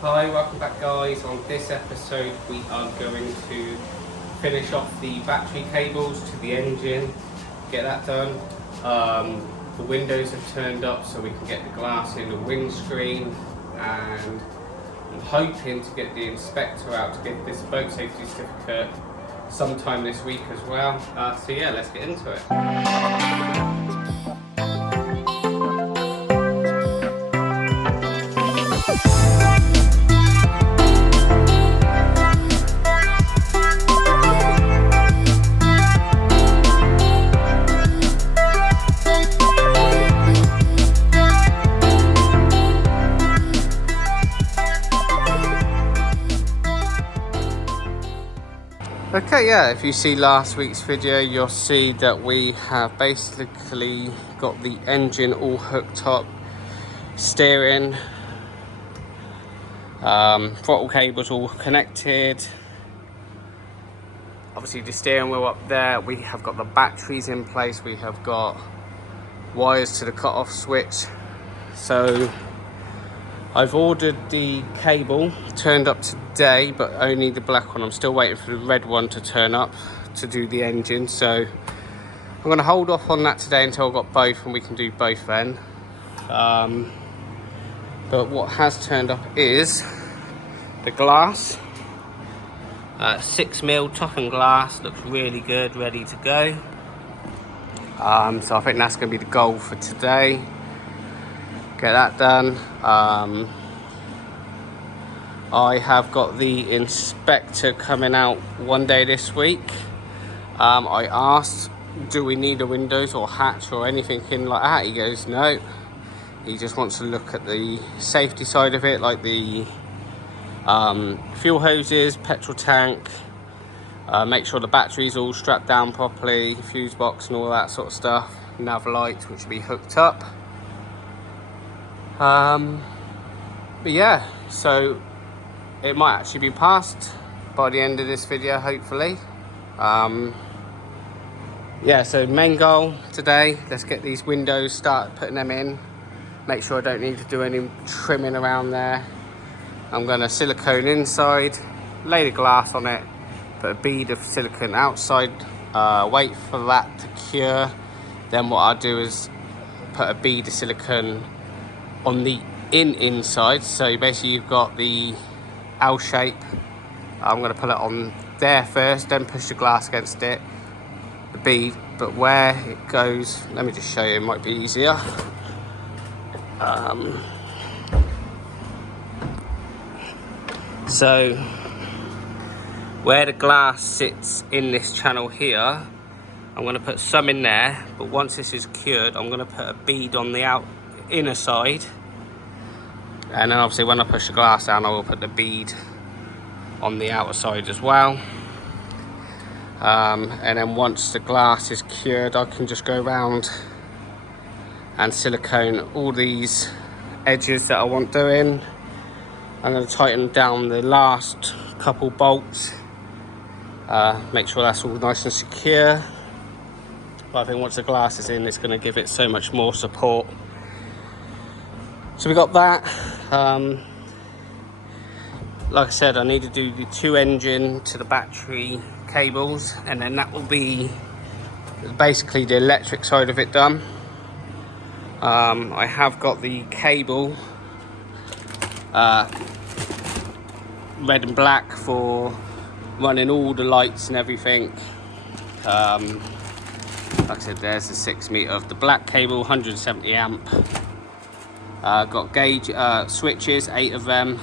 Hi, welcome back guys. On this episode we are going to finish off the battery cables to the engine, get that done. The windows have turned up so we can get the glass in the windscreen, and I'm hoping to get the inspector out to get this boat safety certificate sometime this week as well. So yeah, let's get into it. Okay, yeah, if you see last week's video, you'll see that we have basically got the engine all hooked up, steering, throttle cables all connected. Obviously the steering wheel up there, we have got the batteries in place, we have got wires to the cut-off switch. So I've ordered the cable, turned up today, but only the black one. I'm still waiting for the red one to turn up to do the engine. So I'm going to hold off on that today until I've got both and we can do both then. But what has turned up is the glass. 6mm toughened glass, looks really good, ready to go. So I think that's going to be the goal for today. Get that done. I have got the inspector coming out one day this week. I asked, do we need a windows or hatch or anything in like that? He goes, no. He just wants to look at the safety side of it, like the fuel hoses, petrol tank, make sure the battery's all strapped down properly, fuse box and all that sort of stuff, nav lights which will be hooked up. But yeah, so it might actually be passed by the end of this video, hopefully. Yeah, so main goal today, let's get these windows, start putting them in, make sure I don't need to do any trimming around there. I'm going to silicone inside, lay the glass on it, put a bead of silicone outside, wait for that to cure. Then what I'll do is put a bead of silicone on the inside. So basically you've got the L shape. I'm going to put it on there first, then push the glass against it, the bead. But where it goes, let me just show you, it might be easier. So where the glass sits in this channel here, I'm going to put some in there, but once this is cured I'm going to put a bead on the inner side, and then obviously when I push the glass down I will put the bead on the outer side as well. And then once the glass is cured I can just go around and silicone all these edges that I want doing. I'm going to tighten down the last couple bolts, make sure that's all nice and secure. But I think once the glass is in, it's going to give it so much more support. So we got that. Like I said, I need to do the two engine to the battery cables, and then that will be basically the electric side of it done. I have got the cable red and black for running all the lights and everything. Like I said, there's the 6 meter of the black cable, 170 amp. Got gauge switches, 8 of them.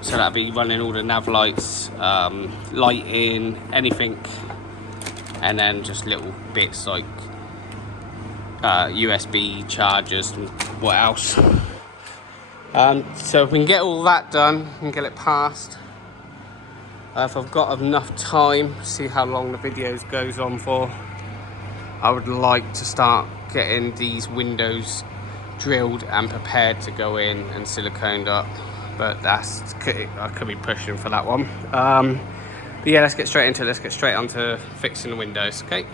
So that'll be running all the nav lights, lighting, anything, and then just little bits like USB chargers and what else. So if we can get all that done and get it passed, if I've got enough time, see how long the videos goes on for, I would like to start getting these windows drilled and prepared to go in and siliconed up, but I could be pushing for that one. But yeah, let's get straight into it. Let's get straight onto fixing the windows. Okay.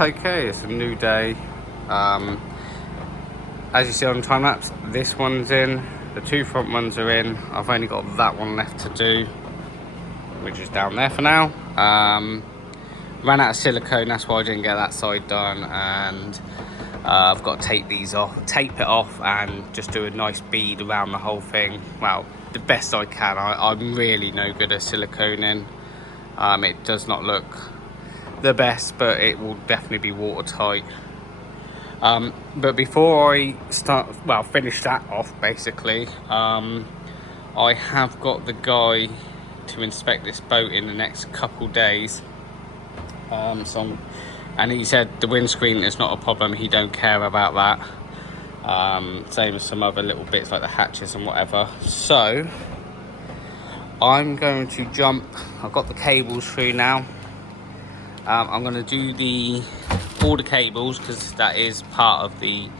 Okay, it's a new day. As you see on the time lapse, this one's in, the two front ones are in. I've only got that one left to do, which is down there for now. Ran out of silicone, that's why I didn't get that side done, and I've got to tape it off and just do a nice bead around the whole thing. Well, the best I can. I'm really no good at siliconing. It does not look the best, but it will definitely be watertight. But before I finish that off, basically, I have got the guy to inspect this boat in the next couple days. And he said the windscreen is not a problem, he don't care about that. Same as some other little bits like the hatches and whatever. So I'm going to jump, I've got the cables through now. I'm going to do all the cables because that is part of the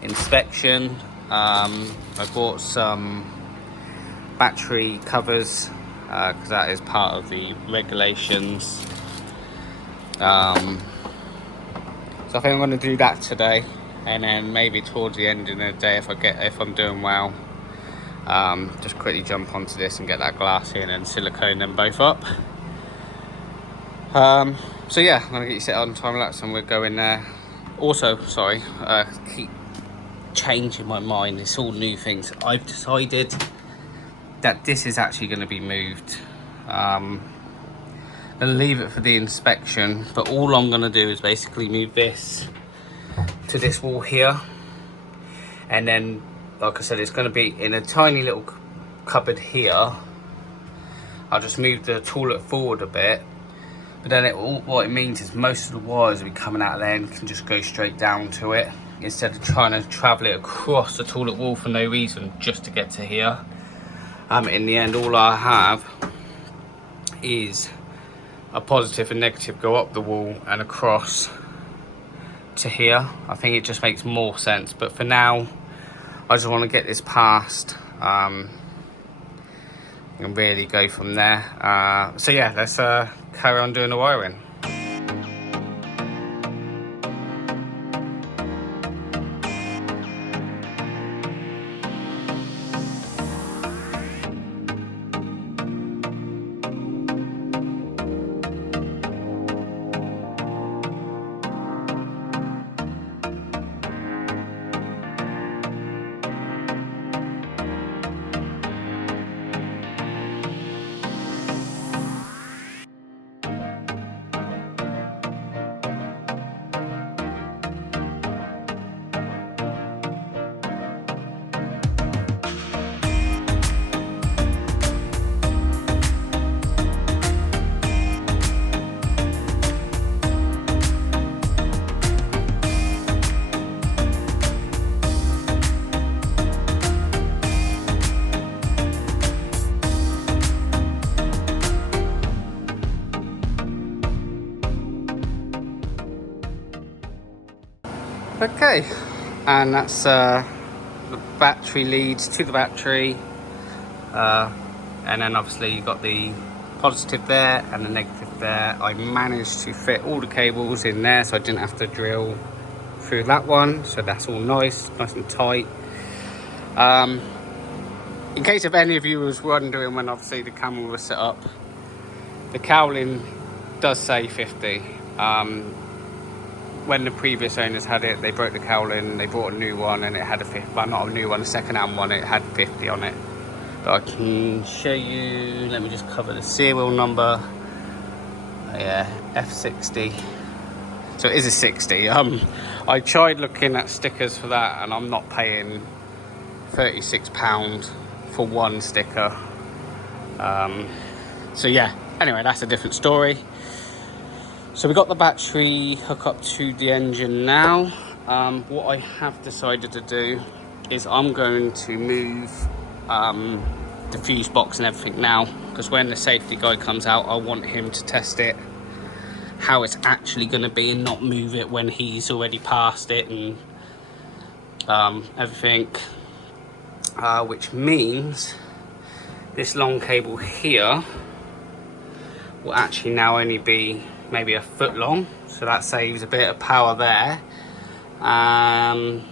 inspection. I bought some battery covers because that is part of the regulations. So I think I'm going to do that today, and then maybe towards the end of the day, if I'm doing well, just quickly jump onto this and get that glass in and silicone them both up. So yeah, I'm going to get you set on time lapse and we'll go in there. Also, sorry, keep changing my mind, it's all new things. I've decided that this is actually going to be moved. I'll leave it for the inspection, but all I'm going to do is basically move this to this wall here, and then, like I said, it's going to be in a tiny little cupboard here. I'll just move the toilet forward a bit, but then what it means is most of the wires will be coming out of there and can just go straight down to it, instead of trying to travel it across the toilet wall for no reason just to get to here. In the end, all I have is a positive and negative go up the wall and across to here. I think it just makes more sense, but for now I just want to get this past and really go from there. So yeah, let's carry on doing the wiring. Okay, and that's the battery leads to the battery, and then obviously you've got the positive there and the negative there. I managed to fit all the cables in there, so I didn't have to drill through that one, so that's all nice and tight. In case of any of you was wondering when obviously the camera was set up, the cowling does say 50. When the previous owners had it, they broke the cowling, they bought a new one and it had a 50, well, not a new one, a second-hand one, it had 50 on it. But I can show you, let me just cover the serial number. Yeah, F60. So it is a 60. I tried looking at stickers for that and I'm not paying £36 for one sticker. So yeah, anyway, that's a different story. So we got the battery hook up to the engine now. What I have decided to do is I'm going to move the fuse box and everything now, because when the safety guy comes out, I want him to test it, how it's actually going to be, and not move it when he's already past it and everything. Which means this long cable here will actually now only be maybe a foot long, so that saves a bit of power there. And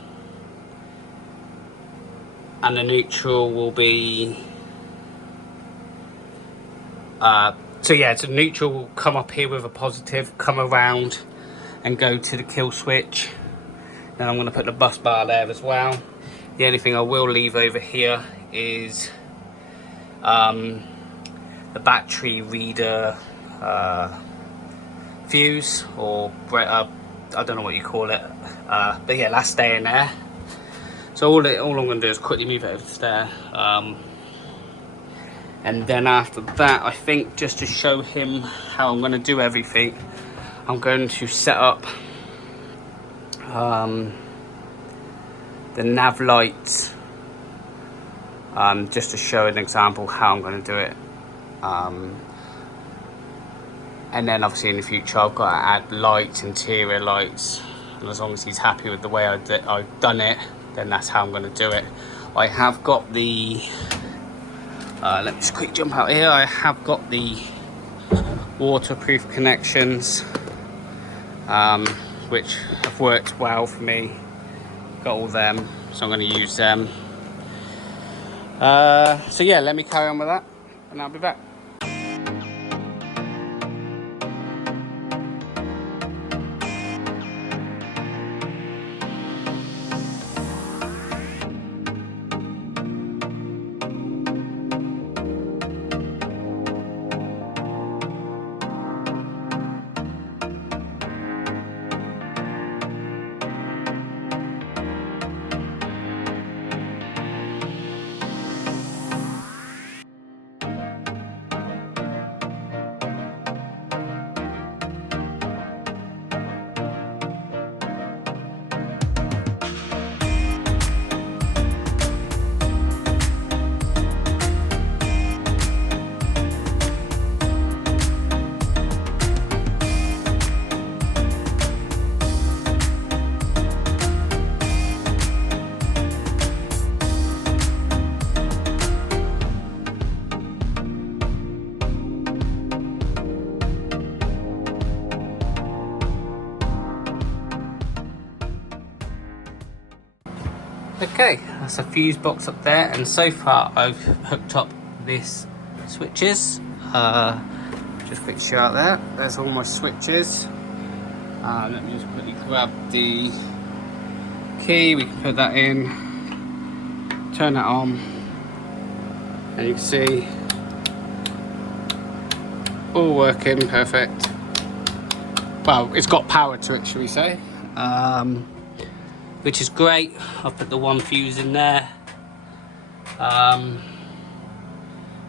the neutral will be so yeah, so neutral will come up here with a positive, come around and go to the kill switch. Then I'm going to put the bus bar there as well. The only thing I will leave over here is the battery reader fuse, or I don't know what you call it, but yeah, that's staying there. So all I'm going to do is quickly move it over there, and then after that, I think just to show him how I'm going to do everything, I'm going to set up the nav lights, just to show an example how I'm going to do it. And then obviously in the future I've got to add lights, interior lights, and as long as he's happy with the way I've done it, then that's how I'm going to do it. I have got the let me just quickly jump out here. I have got the waterproof connections, which have worked well for me. Got all them, so I'm going to use them. So yeah, let me carry on with that and I'll be back. Okay, that's a fuse box up there, and so far I've hooked up this switches. Just quick show out there. There's all my switches. Let me just quickly grab the key. We can put that in, turn that on, and you can see all working perfect. Well, it's got power to it, shall we say. Which is great. I've put the one fuse in there.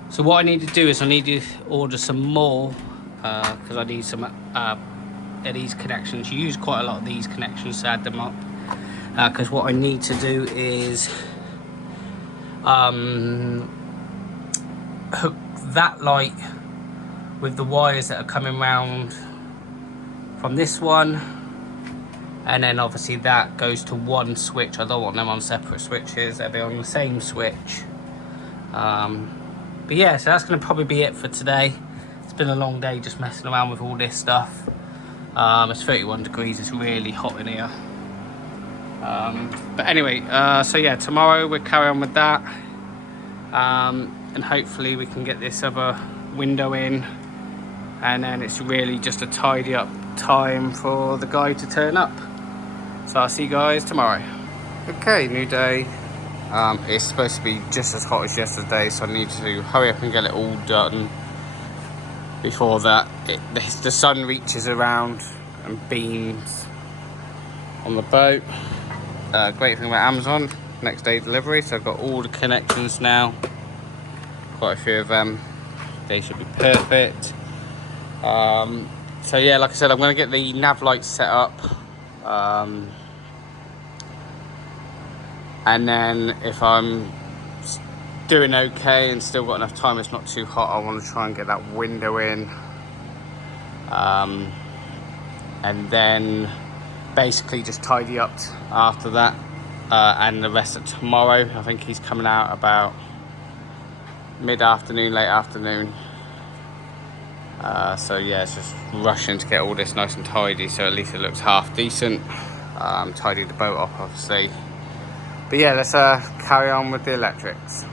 So what I need to do is I need to order some more, because I need some of these connections. You use quite a lot of these connections to add them up, because what I need to do is hook that light with the wires that are coming round from this one, and then obviously that goes to one switch. I don't want them on separate switches, they'll be on the same switch. But yeah, so that's going to probably be it for today. It's been a long day just messing around with all this stuff. It's 31 degrees, it's really hot in here. But anyway, so yeah, tomorrow we'll carry on with that, and hopefully we can get this other window in, and then it's really just a tidy up time for the guy to turn up. So I'll see you guys tomorrow. Okay, new day. It's supposed to be just as hot as yesterday, so I need to hurry up and get it all done before that the sun reaches around and beams on the boat. Great thing about Amazon, next day delivery, so I've got all the connections now, quite a few of them. They should be perfect. So yeah, like I said, I'm going to get the nav lights set up, and then if I'm doing okay and still got enough time, it's not too hot, I want to try and get that window in, and then basically just tidy up after that, and the rest of tomorrow. I think he's coming out about mid-afternoon, late afternoon. So yeah, it's just rushing to get all this nice and tidy, so at least it looks half decent. Tidy the boat up, obviously. But yeah, let's carry on with the electrics.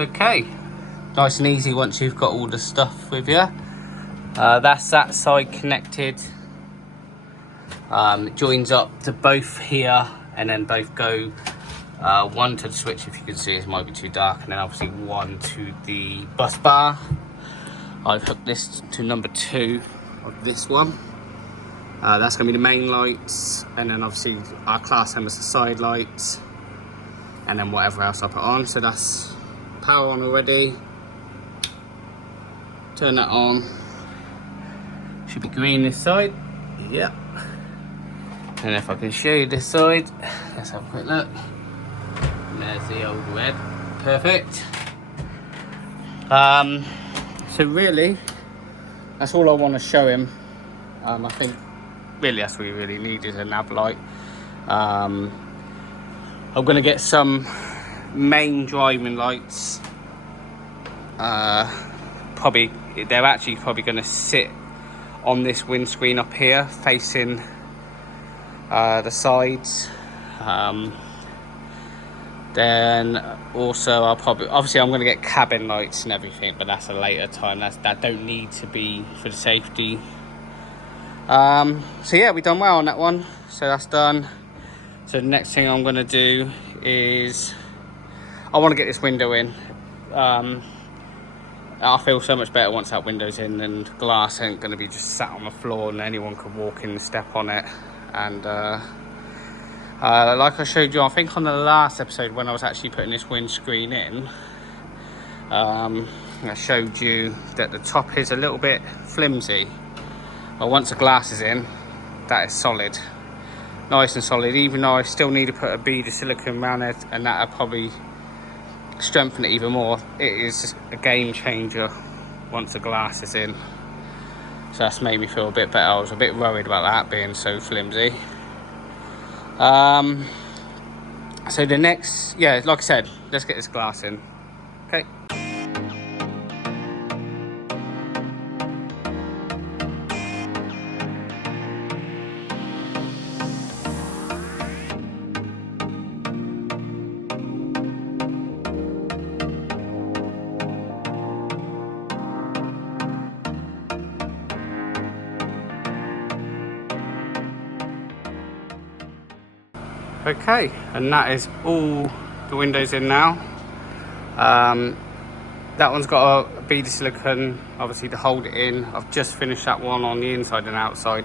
Okay, nice and easy once you've got all the stuff with you. That's that side connected. It joins up to both here, and then both go one to the switch, if you can see it might be too dark, and then obviously one to the bus bar. I've hooked this to number 2 of this one. That's going to be the main lights, and then obviously our class M is the side lights, and then whatever else I put on. So that's power on already. Turn that on. Should be green this side. Yep. And if I can show you this side, let's have a quick look. And there's the old red. Perfect. So really, that's all I want to show him. I think really that's what we really need is a nav light. I'm going to get some main driving lights. They're actually probably going to sit on this windscreen up here, facing the sides. Then also obviously I'm going to get cabin lights and everything, but that's a later time. That don't need to be for the safety. So yeah, we've done well on that one, so that's done. So the next thing I'm going to do is I want to get this window in. I feel so much better once that window's in, and glass ain't going to be just sat on the floor and anyone could walk in and step on it. And like I showed you, I think on the last episode when I was actually putting this windscreen in, I showed you that the top is a little bit flimsy, but once the glass is in, that is solid, nice and solid. Even though I still need to put a bead of silicone around it, and that'll probably strengthen it even more. It is just a game changer once the glass is in. So that's made me feel a bit better. I was a bit worried about that being so flimsy. So the next, yeah, like I said, let's get this glass in. Okay. Okay, and that is all the windows in now. That one's got a bead of silicone, obviously, to hold it in. I've just finished that one on the inside and outside.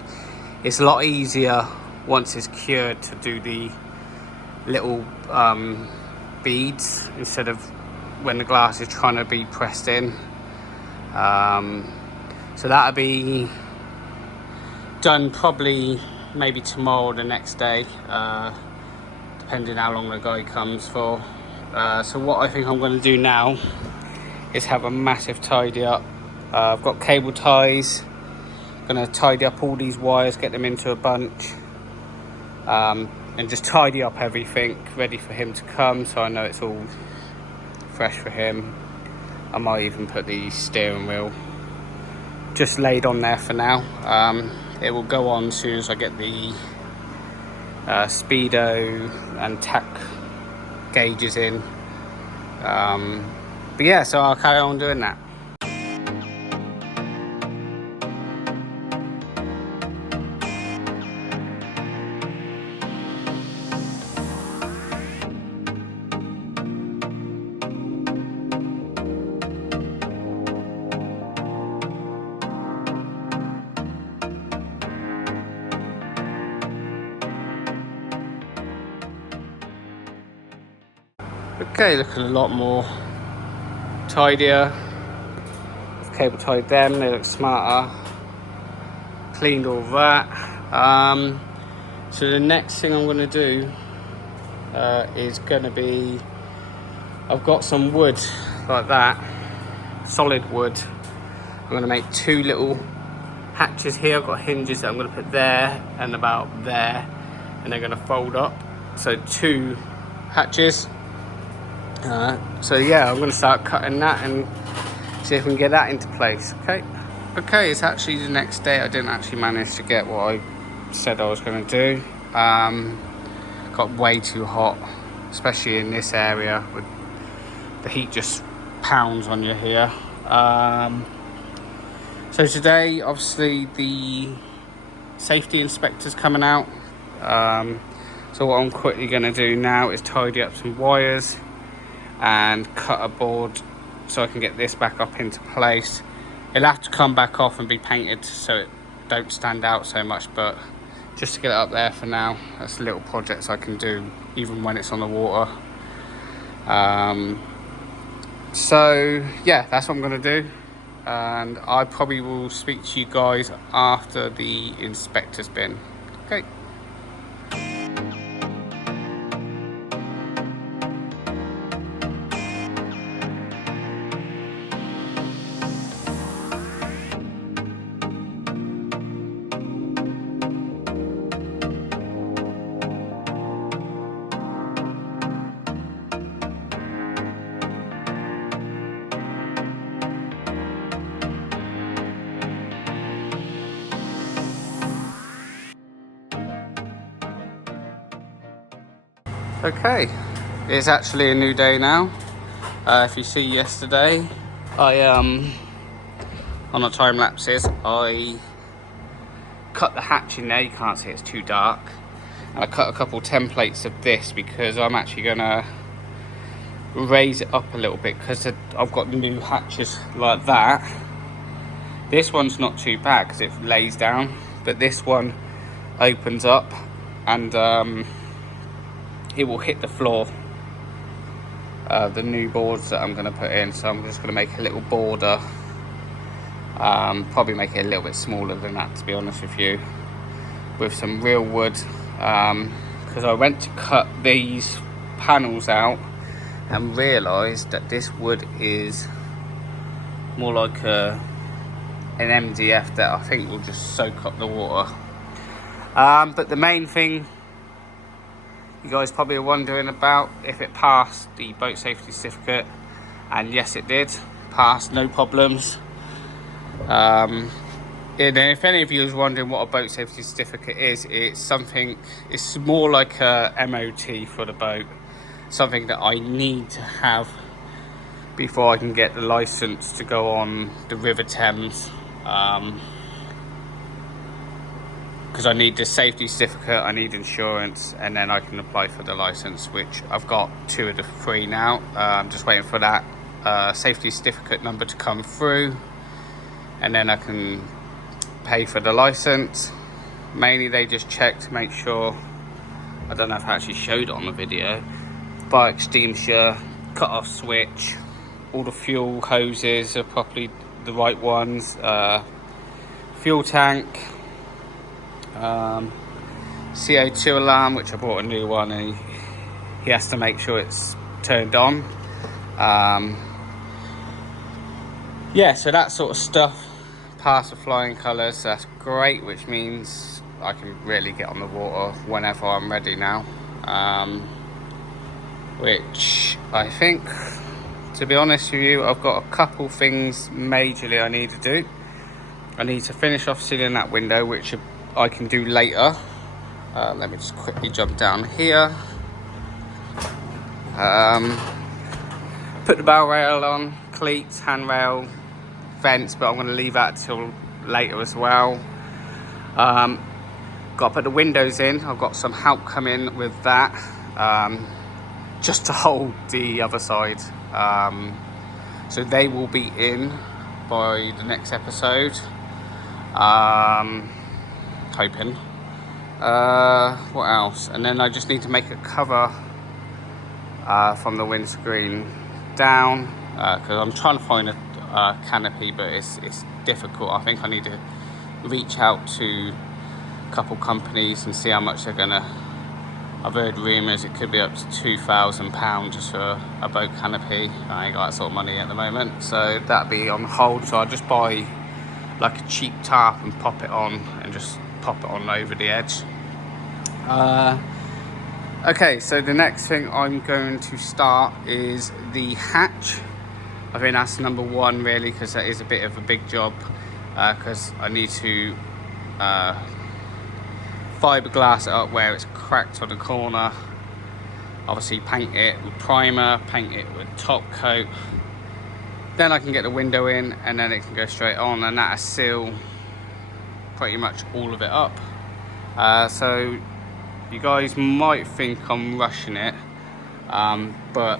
It's a lot easier once it's cured to do the little beads instead of when the glass is trying to be pressed in. So that'll be done probably maybe tomorrow or the next day, depending how long the guy comes for. So what I think I'm going to do now is have a massive tidy up. I've got cable ties. Going to tidy up all these wires, get them into a bunch, and just tidy up everything ready for him to come, so I know it's all fresh for him. I might even put the steering wheel just laid on there for now. It will go on as soon as I get the speedo and tack gauges in. But yeah, so I'll carry on doing that. Okay, looking a lot more tidier. I've cable tied them, they look smarter. Cleaned all that. So the next thing I'm going to do is going to be, I've got some wood like that, solid wood. I'm going to make 2 little hatches here. I've got hinges that I'm going to put there and about there, and they're going to fold up. So 2 hatches. So yeah, I'm going to start cutting that and see if we can get that into place. Okay, it's actually the next day. I didn't actually manage to get what I said I was going to do. Got way too hot, especially in this area with the heat just pounds on you here. So today, obviously, the safety inspector's coming out. So what I'm quickly going to do now is tidy up some wires and cut a board so I can get this back up into place. It'll have to come back off and be painted so it don't stand out so much, but just to get it up there for now, that's little projects I can do even when it's on the water. So yeah, that's what I'm going to do, and I probably will speak to you guys after the inspector's been. Okay. Okay, it's actually a new day now. If you see yesterday, I on the time lapses, I cut the hatch in there. You can't see, it's too dark. And I cut a couple templates of this because I'm actually gonna raise it up a little bit because I've got new hatches like that. This one's not too bad because it lays down, but this one opens up and it will hit the floor, the new boards that I'm going to put in. So I'm just going to make a little border, probably make it a little bit smaller than that, to be honest with you, with some real wood, because I went to cut these panels out and realised that this wood is more like an MDF that I think will just soak up the water. But the main thing you guys probably are wondering about if it passed the boat safety certificate, and yes, it did pass, no problems. And if any of you is wondering what a boat safety certificate is, it's more like a MOT for the boat, something that I need to have before I can get the license to go on the River Thames. Because I need the safety certificate, I need insurance, and then I can apply for the license, which I've got 2 of the 3 now. I'm just waiting for that safety certificate number to come through, and then I can pay for the license. Mainly they just check to make sure, I don't know if I actually showed it on the video, fire extinguisher, cut off switch, all the fuel hoses are properly the right ones, fuel tank, CO2 alarm, which I bought a new one, and he has to make sure it's turned on. Yeah, so that sort of stuff. Pass with flying colours, so that's great, which means I can really get on the water whenever I'm ready now. Which I think, to be honest with you, I've got a couple things majorly I need to do. I need to finish off sealing that window, which I can do later. Let me just quickly jump down here. Put the bow rail on, cleats, handrail, fence, but I'm going to leave that till later as well. Got to put the windows in. I've got some help coming with that, just to hold the other side. So they will be in by the next episode. Hoping. What else? And then I just need to make a cover from the windscreen down, because I'm trying to find a canopy, but it's difficult. I think I need to reach out to a couple companies and see how much they're gonna I've heard rumours it could be up to £2,000 just for a boat canopy. I ain't got that sort of money at the moment, so that'd be on hold. So I'll just buy like a cheap tarp and pop it on, and just pop it on over the edge. Okay, so the next thing I'm going to start is the hatch. I think that's number one really, because that is a bit of a big job, because I need to fiberglass it up where it's cracked on the corner, obviously paint it with primer, paint it with top coat, then I can get the window in and then it can go straight on, and that'll seal pretty much all of it up. So you guys might think I'm rushing it, but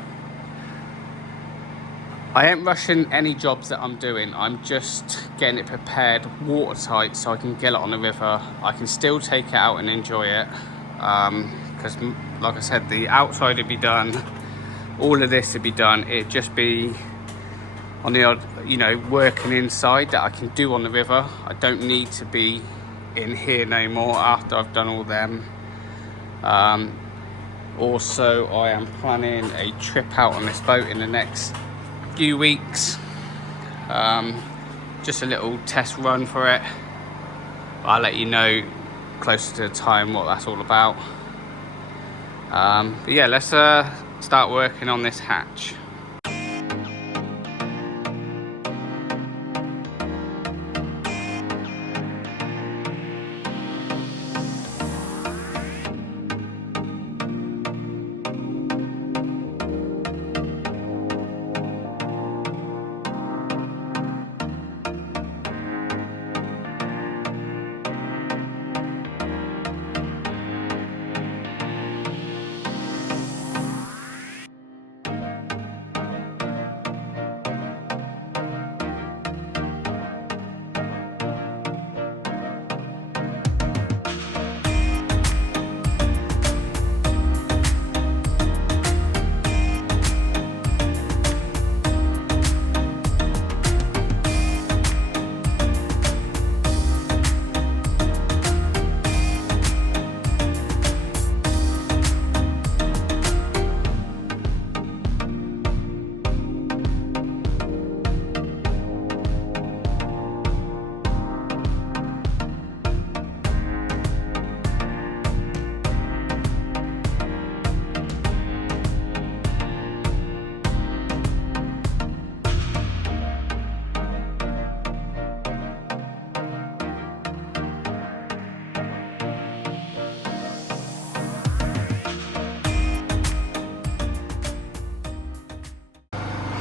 I ain't rushing any jobs that I'm doing. I'm just getting it prepared watertight so I can get it on the river. I can still take it out and enjoy it, because like I said, the outside would be done, all of this would be done. It'd just be on the odd, you know, working inside that I can do on the river. I don't need to be in here no more after I've done all them. Also, I am planning a trip out on this boat in the next few weeks, just a little test run for it. I'll let you know closer to the time what that's all about. But yeah, let's start working on this hatch.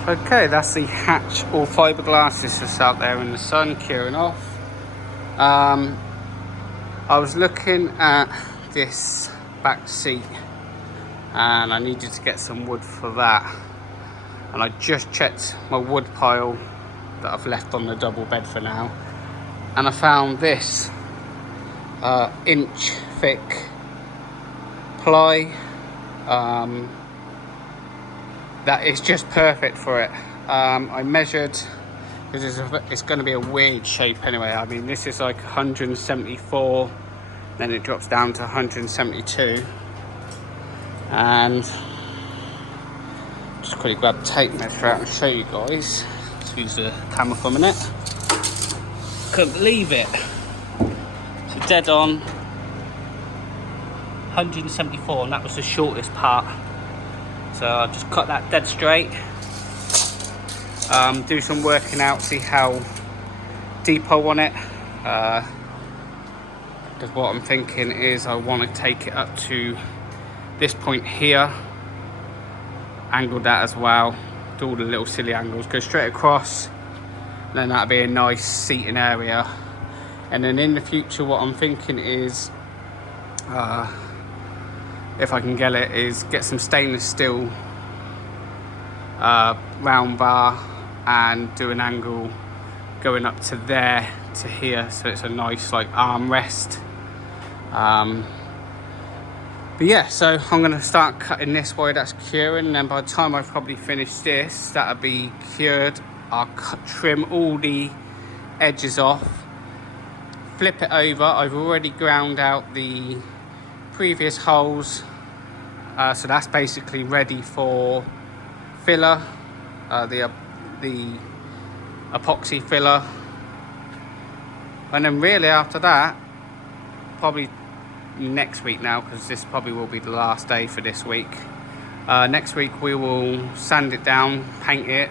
Okay, that's the hatch, all fiberglass. It's just out there in the sun, curing off. I was looking at this back seat and I needed to get some wood for that. And I just checked my wood pile that I've left on the double bed for now. And I found this inch thick ply. That is just perfect for it. I measured, because it's going to be a weird shape anyway. I mean, this is like 174, then it drops down to 172. And just quickly grab the tape measure out and show you guys. Let's use the camera for a minute. Couldn't believe it. So dead on 174, and that was the shortest part. So I'll just cut that dead straight, do some working out, see how deep I want it, because what I'm thinking is I want to take it up to this point here, angle that as well, do all the little silly angles, go straight across, then that'll be a nice seating area. And then in the future what I'm thinking is, if I can get it, is get some stainless steel round bar and do an angle going up to there to here, so it's a nice like armrest. But yeah, so I'm going to start cutting this while that's curing, and then by the time I've probably finished this, that'll be cured. I'll trim all the edges off, flip it over. I've already ground out the previous holes So that's basically ready for filler, the epoxy filler. And then really after that, probably next week now, because this probably will be the last day for this week. Next week we will sand it down, paint it,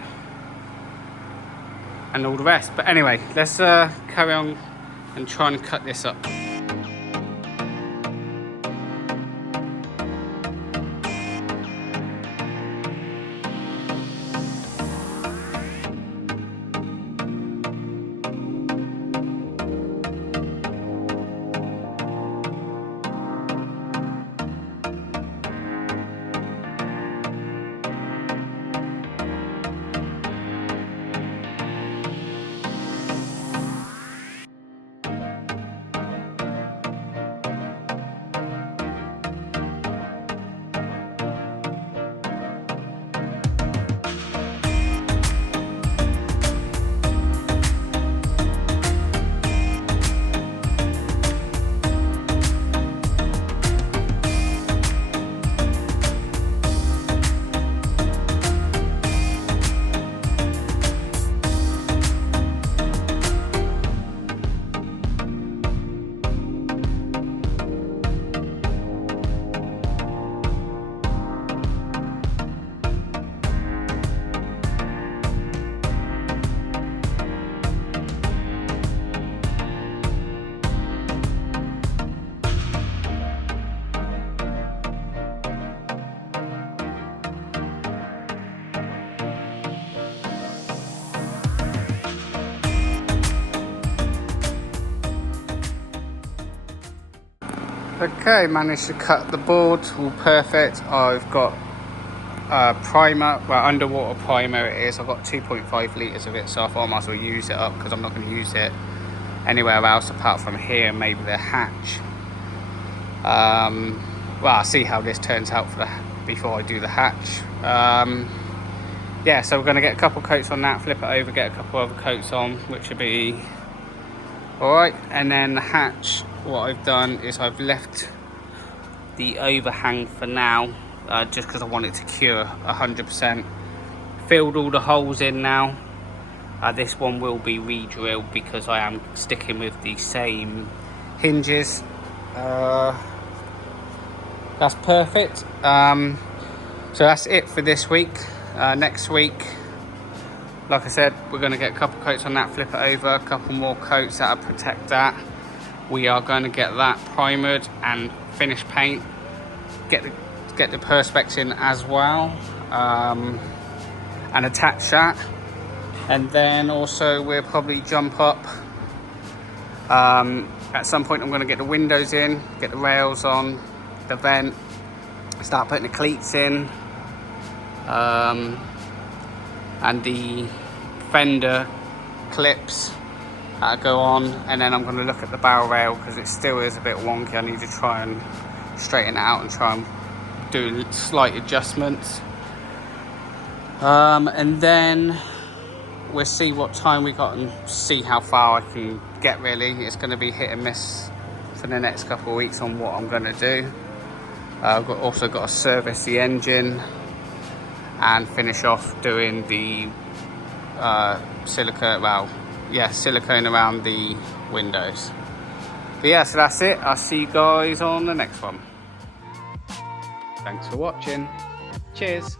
and all the rest. But anyway, let's carry on and try and cut this up. Okay, managed to cut the board all perfect. I've got primer, well, underwater primer it is. I've got 2.5 litres of it, so I thought I might as well use it up because I'm not going to use it anywhere else apart from here, maybe the hatch. Well, I'll see how this turns out before I do the hatch. Yeah, so we're going to get a couple coats on that, flip it over, get a couple other coats on, which will be alright. And then the hatch, what I've done is I've left the overhang for now, just because I want it to cure 100%. Filled all the holes in now. This one will be re-drilled because I am sticking with the same hinges. That's perfect. So that's it for this week. Next week, like I said, we're going to get a couple coats on that, flip it over, a couple more coats that'll protect that. We are going to get that primered and finish paint, get the perspex in as well, and attach that. And then also we'll probably jump up. At some point I'm going to get the windows in, get the rails on, the vent, start putting the cleats in, and the fender clips that go on. And then I'm going to look at the barrel rail because it still is a bit wonky. I need to try and straighten it out and try and do slight adjustments. And then we'll see what time we got and see how far I can get really. It's going to be hit and miss for the next couple of weeks on what I'm going to do. I've also got to service the engine and finish off doing the silicone around the windows. But yeah, so that's it. I'll see you guys on the next one. Thanks for watching. Cheers.